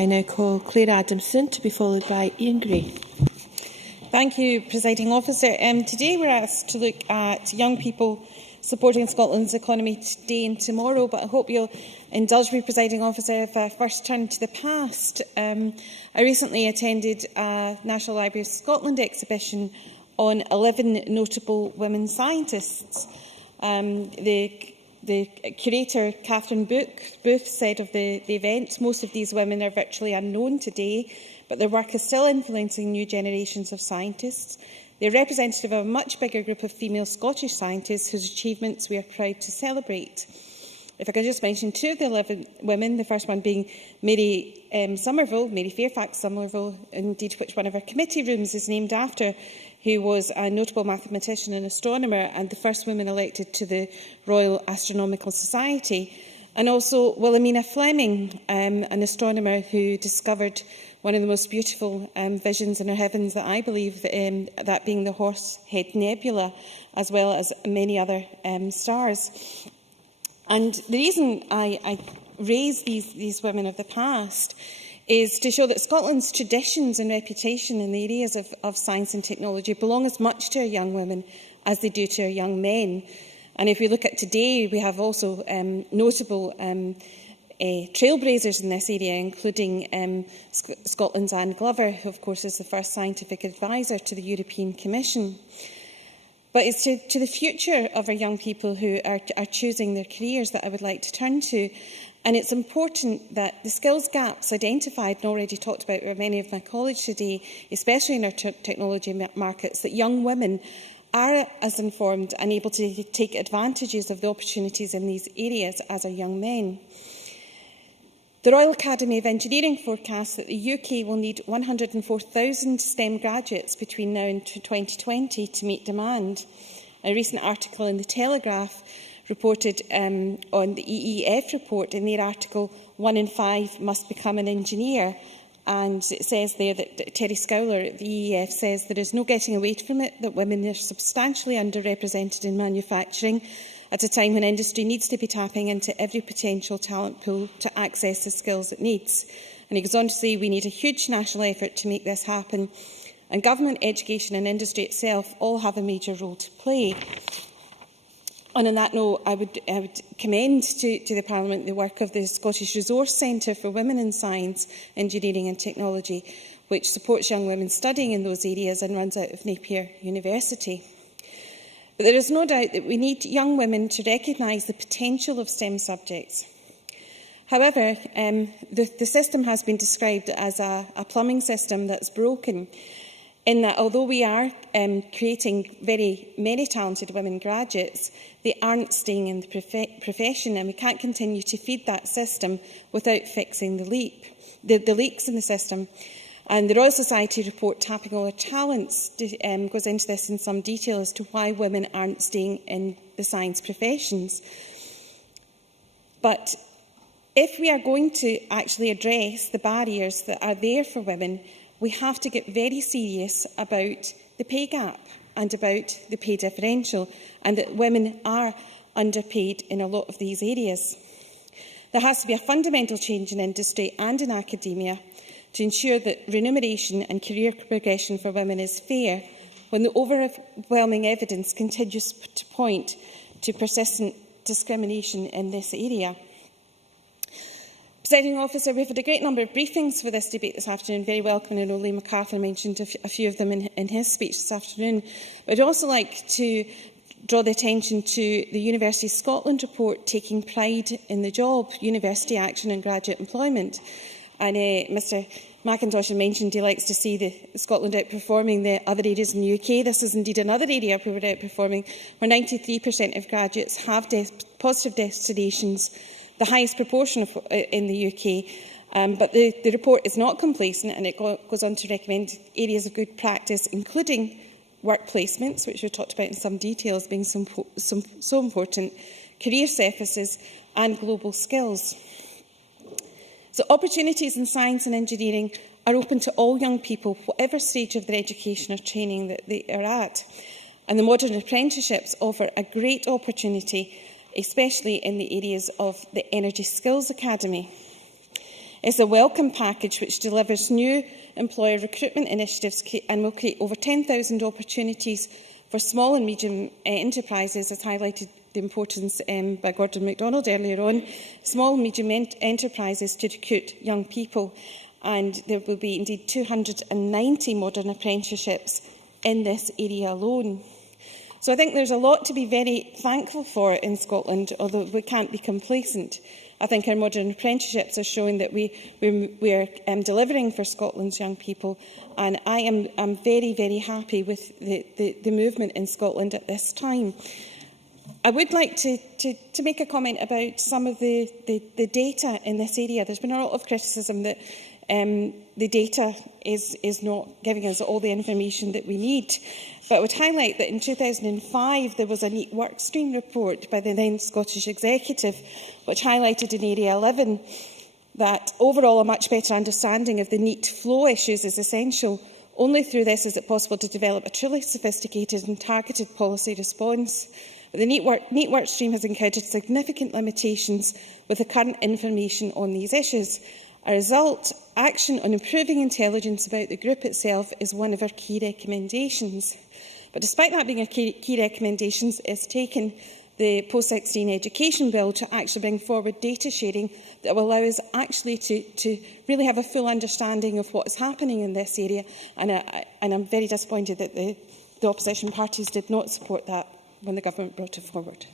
I now call Clare Adamson to be followed by Ian Gray. Thank you, Presiding Officer. Today we're asked to look at young people supporting Scotland's economy today and tomorrow, but I hope you'll indulge me, Presiding Officer, if I first turn to the past. I recently attended a National Library of Scotland exhibition on 11 notable women scientists. The curator, Catherine Booth, said of the event, most of these women are virtually unknown today, but their work is still influencing new generations of scientists. They are representative of a much bigger group of female Scottish scientists whose achievements we are proud to celebrate. If I can just mention two of the 11 women, the first one being Mary Fairfax Somerville, indeed which one of our committee rooms is named after, who was a notable mathematician and astronomer and the first woman elected to the Royal Astronomical Society, and also Wilhelmina Fleming, an astronomer who discovered one of the most beautiful visions in our heavens that I believe, that being the Horsehead Nebula, as well as many other stars. And the reason I raise these women of the past is to show that Scotland's traditions and reputation in the areas of science and technology belong as much to our young women as they do to our young men. And if we look at today, we have also notable trailblazers in this area, including Scotland's Anne Glover, who of course is the first scientific advisor to the European Commission. But it's to the future of our young people who are choosing their careers that I would like to turn to. And it's important that the skills gaps identified and already talked about by many of my colleagues today, especially in our technology markets, that young women are as informed and able to take advantages of the opportunities in these areas as our young men. The Royal Academy of Engineering forecasts that the UK will need 104,000 STEM graduates between now and 2020 to meet demand. A recent article in The Telegraph reported on the EEF report. In their article, 1 in 5 must become an engineer. And it says there that Terry Scowler at the EEF says there is no getting away from it, that women are substantially underrepresented in manufacturing at a time when industry needs to be tapping into every potential talent pool to access the skills it needs. And he goes on to say we need a huge national effort to make this happen. And government, education and industry itself all have a major role to play. And on that note, I would commend to the Parliament the work of the Scottish Resource Centre for Women in Science, Engineering and Technology, which supports young women studying in those areas and runs out of Napier University. But there is no doubt that we need young women to recognise the potential of STEM subjects. However, the system has been described as a plumbing system that's broken, in that although we are creating very many talented women graduates, they aren't staying in the profession, and we can't continue to feed that system without fixing the leaks in the system. And the Royal Society report, Tapping All Our Talents, goes into this in some detail as to why women aren't staying in the science professions. But if we are going to actually address the barriers that are there for women, we have to get very serious about the pay gap and about the pay differential, and that women are underpaid in a lot of these areas. There has to be a fundamental change in industry and in academia to ensure that remuneration and career progression for women is fair, when the overwhelming evidence continues to point to persistent discrimination in this area. Presiding Officer, we've had a great number of briefings for this debate this afternoon, very welcome, and Lee MacArthur mentioned a few of them in his speech this afternoon. But I'd also like to draw the attention to the University of Scotland report, Taking Pride in the Job, University Action and Graduate Employment. And Mr McIntosh mentioned he likes to see Scotland outperforming the other areas in the UK. This is indeed another area where we're outperforming, where 93% of graduates have positive destinations, the highest proportion in the UK. But the report is not complacent, and it goes on to recommend areas of good practice, including work placements, which we've talked about in some details, being so important, career services and global skills. So opportunities in science and engineering are open to all young people, whatever stage of their education or training that they are at. And the modern apprenticeships offer a great opportunity, especially in the areas of the Energy Skills Academy. is a welcome package which delivers new employer recruitment initiatives and will create over 10,000 opportunities for small and medium enterprises, as highlighted the importance by Gordon MacDonald earlier on, small and medium enterprises to recruit young people. And there will be indeed 290 modern apprenticeships in this area alone. So I think there's a lot to be very thankful for in Scotland, although we can't be complacent. I think our modern apprenticeships are showing that we're delivering for Scotland's young people, and I'm very, very happy with the movement in Scotland at this time. I would like to make a comment about some of the data in this area. There's been a lot of criticism that the data is not giving us all the information that we need. But I would highlight that in 2005 there was a NEAT workstream report by the then Scottish Executive, which highlighted in Area 11 that overall a much better understanding of the NEAT flow issues is essential. Only through this is it possible to develop a truly sophisticated and targeted policy response. But the NEAT workstream has encountered significant limitations with the current information on these issues. As a result, action on improving intelligence about the group itself is one of our key recommendations. But despite that being a key recommendation, it's taken the Post-16 Education Bill to actually bring forward data sharing that will allow us actually to really have a full understanding of what is happening in this area. And I'm very disappointed that the opposition parties did not support that when the government brought it forward.